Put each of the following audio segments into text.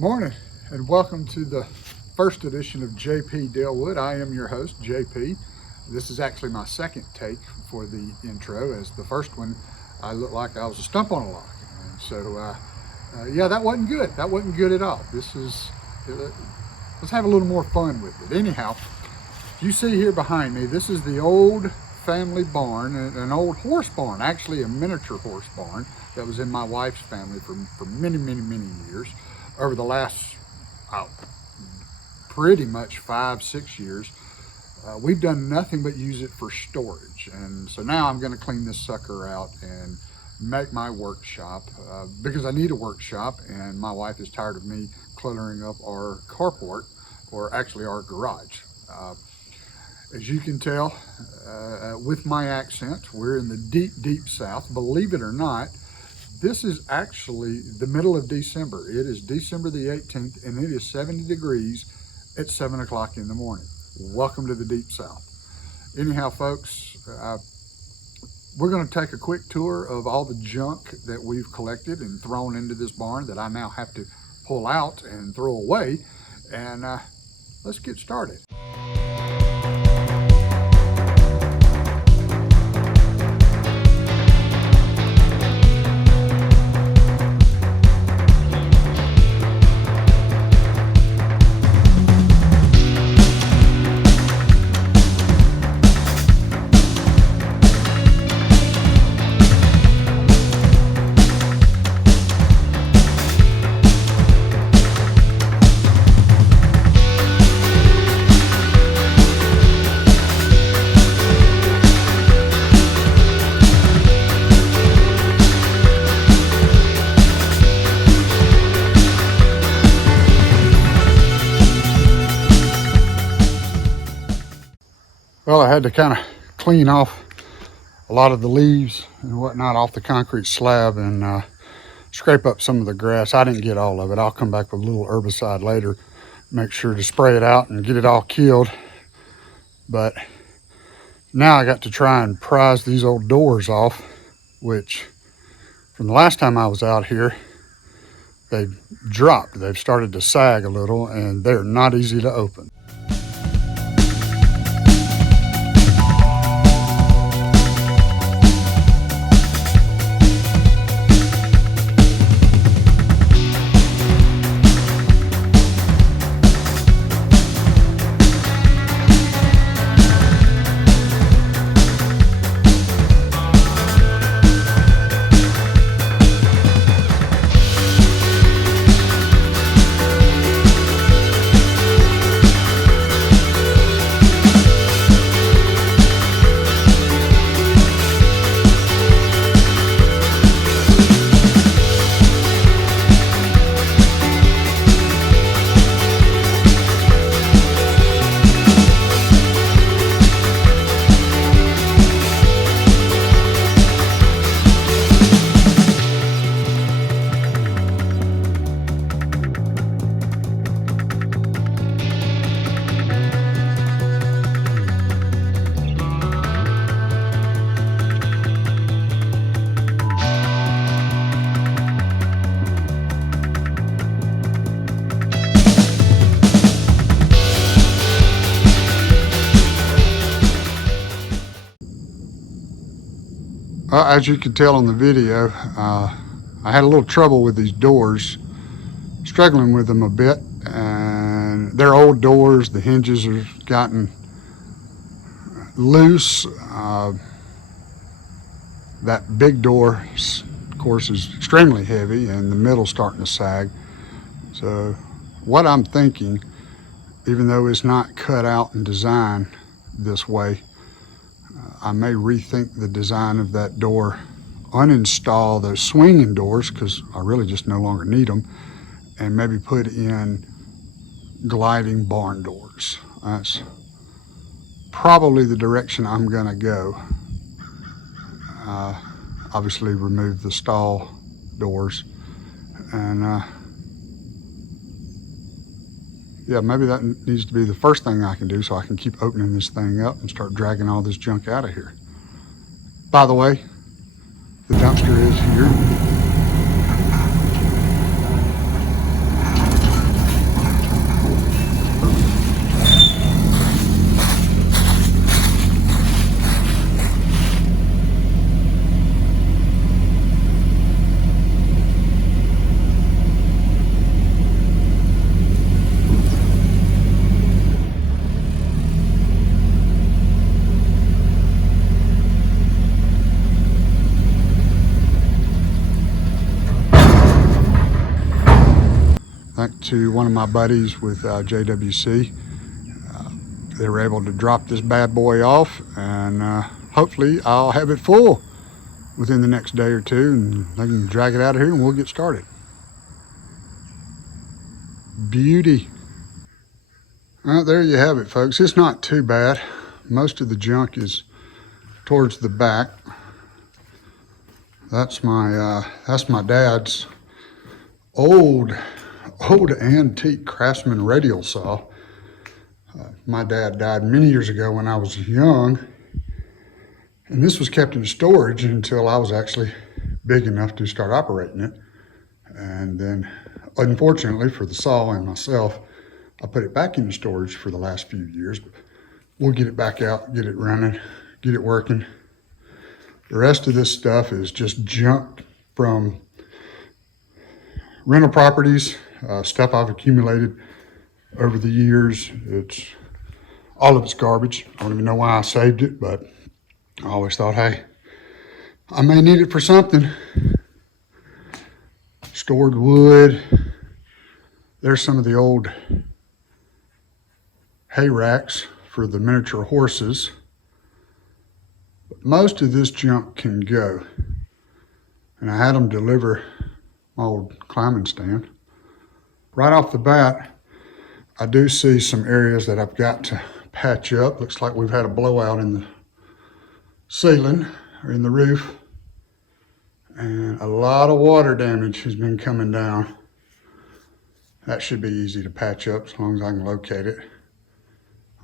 Morning and welcome to the first edition of JPDalewood. I am your host, JP. This is actually my second take for the intro, as the first one I looked like I was a stump on a log. And so yeah, that wasn't good. That wasn't good at all. Let's have a little more fun with it. Anyhow, you see here behind me, this is the old family barn, an old horse barn, actually a miniature horse barn that was in my wife's family for many years. Over the last pretty much 5-6 years, we've done nothing but use it for storage. And so now I'm going to clean this sucker out and make my workshop, because I need a workshop, and my wife is tired of me cluttering up our carport, or actually our garage. As you can tell with my accent, we're in the deep South. Believe it or not, this is actually the middle of December. It is December the 18th, and it is 70 degrees at 7 o'clock in the morning. Welcome to the Deep South. Anyhow, folks, we're going to take a quick tour of all the junk that we've collected and thrown into this barn that I now have to pull out and throw away. And let's get started. Well, I had to kind of clean off a lot of the leaves and whatnot off the concrete slab and scrape up some of the grass. I didn't get all of it. I'll come back with a little herbicide later, make sure to spray it out and get it all killed. But now I got to try and prise these old doors off, which from the last time I was out here, they've dropped. They've started to sag a little, and they're not easy to open. As you can tell on the video, I had a little trouble with these doors, struggling with them a bit, and they're old doors. The hinges have gotten loose. That big door, of course, is extremely heavy, and the middle's starting to sag. So what I'm thinking, even though it's not cut out and designed this way, I may rethink the design of that door, uninstall those swinging doors, because I really just no longer need them, and maybe put in gliding barn doors. That's probably the direction I'm gonna go. Obviously remove the stall doors, and yeah, maybe that needs to be the first thing I can do, so I can keep opening this thing up and start dragging all this junk out of here. By the way, the dumpster is here. Thanks to one of my buddies with JWC. They were able to drop this bad boy off, and hopefully I'll have it full within the next day or two, and they can drag it out of here and we'll get started. Beauty. Well, there you have it, folks. It's not too bad. Most of the junk is towards the back. That's my dad's old antique Craftsman radial saw. My dad died many years ago when I was young, and this was kept in storage until I was actually big enough to start operating it. And then, unfortunately for the saw and myself, I put it back in storage for the last few years. But we'll get it back out, get it running, get it working. The rest of this stuff is just junk from rental properties, stuff I've accumulated over the years. All of it's garbage. I don't even know why I saved it, but I always thought, hey, I may need it for something. Stored wood. There's some of the old hay racks for the miniature horses. But most of this junk can go. And I had them deliver my old climbing stand. Right off the bat, I do see some areas that I've got to patch up. Looks like we've had a blowout in the ceiling or in the roof. And a lot of water damage has been coming down. That should be easy to patch up as long as I can locate it.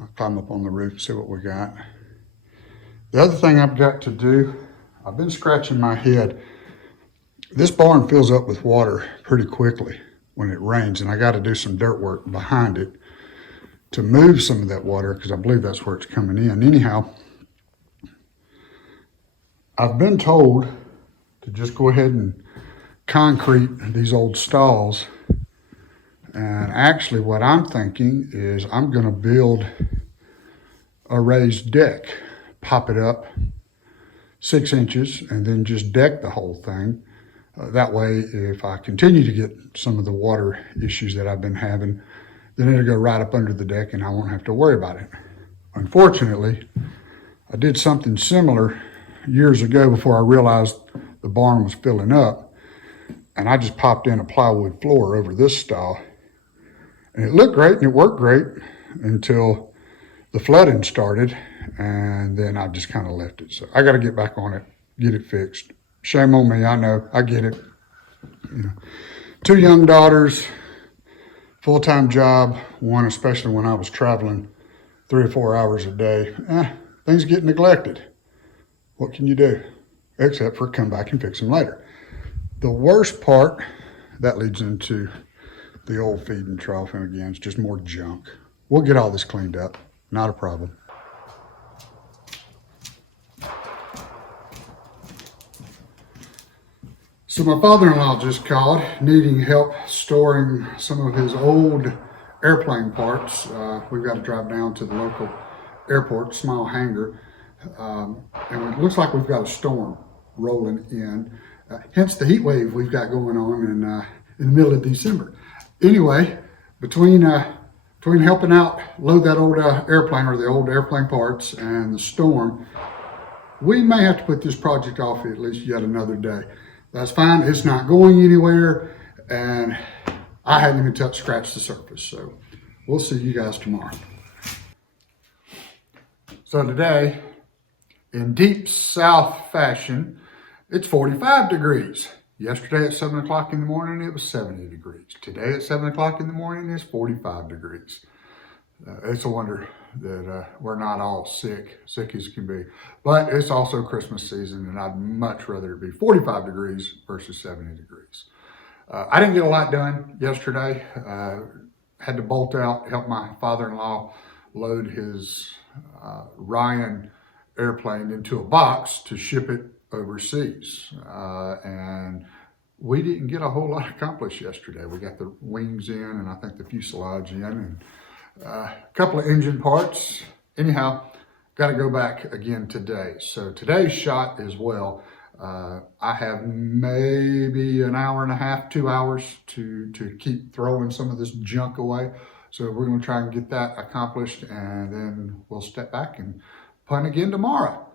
I'll climb up on the roof and see what we got. The other thing I've got to do, I've been scratching my head. This barn fills up with water pretty quickly when it rains, and I got to do some dirt work behind it to move some of that water, because I believe that's where it's coming in. Anyhow, I've been told to just go ahead and concrete these old stalls. And actually what I'm thinking is I'm going to build a raised deck, pop it up 6 inches, and then just deck the whole thing. That way, if I continue to get some of the water issues that I've been having, then it'll go right up under the deck and I won't have to worry about it. Unfortunately, I did something similar years ago before I realized the barn was filling up, and I just popped in a plywood floor over this stall. And it looked great and it worked great until the flooding started, and then I just kind of left it. So I got to get back on it, get it fixed. Shame on me, I know, I get it. You know, 2 young daughters, full-time job, one especially when I was traveling 3 or 4 hours a day. Things get neglected. What can you do? Except for come back and fix them later. The worst part, that leads into the old feeding trough, and again, it's just more junk. We'll get all this cleaned up, not a problem. So my father-in-law just called, needing help storing some of his old airplane parts. We've got to drive down to the local airport, small hangar, and it looks like we've got a storm rolling in. Hence the heat wave we've got going on in the middle of December. Anyway, between helping out load that old airplane, or the old airplane parts, and the storm, we may have to put this project off at least yet another day. That's fine. It's not going anywhere, and I haven't even scratched the surface. So we'll see you guys tomorrow. So today, in deep South fashion, it's 45 degrees. Yesterday at 7 o'clock in the morning, it was 70 degrees. Today at 7 o'clock in the morning, it's 45 degrees. It's a wonder that we're not all sick as can be. But it's also Christmas season, and I'd much rather it be 45 degrees versus 70 degrees. I didn't get a lot done yesterday. Had to bolt out, help my father-in-law load his Ryan airplane into a box to ship it overseas. And we didn't get a whole lot accomplished yesterday. We got the wings in, and I think the fuselage in, and a couple of engine parts. Anyhow, got to go back again today. So today's shot as well, I have maybe an hour and a half, 2 hours to keep throwing some of this junk away. So we're going to try and get that accomplished, and then we'll step back and punt again tomorrow.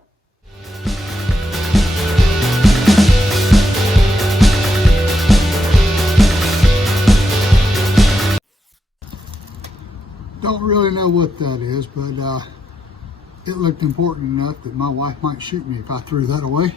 Don't really know what that is, but it looked important enough that my wife might shoot me if I threw that away.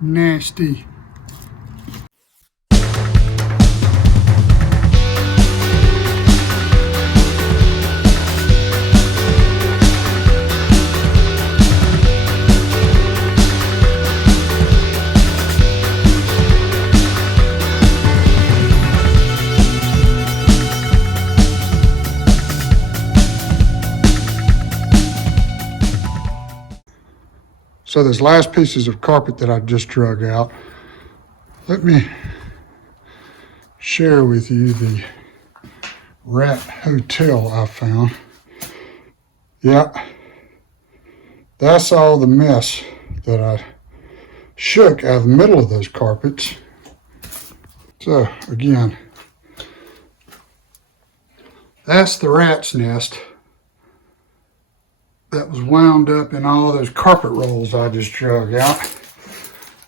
Nasty. So those last pieces of carpet that I just drug out, let me share with you the rat hotel I found. Yeah, that's all the mess that I shook out of the middle of those carpets. So again, that's the rat's nest that was wound up in all those carpet rolls I just drug out.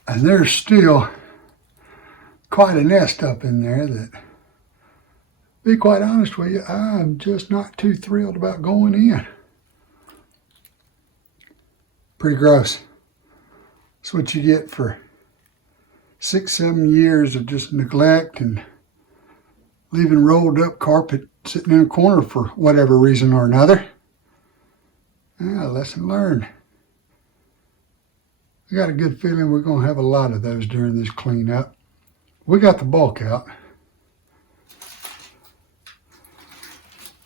And there's still quite a nest up in there that, to be quite honest with you, I'm just not too thrilled about going in. Pretty gross. That's what you get for 6-7 years of just neglect and leaving rolled up carpet sitting in a corner for whatever reason or another. Yeah, lesson learned. I got a good feeling we're going to have a lot of those during this cleanup. We got the bulk out.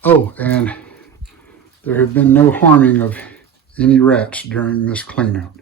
Oh, and there have been no harming of any rats during this cleanup.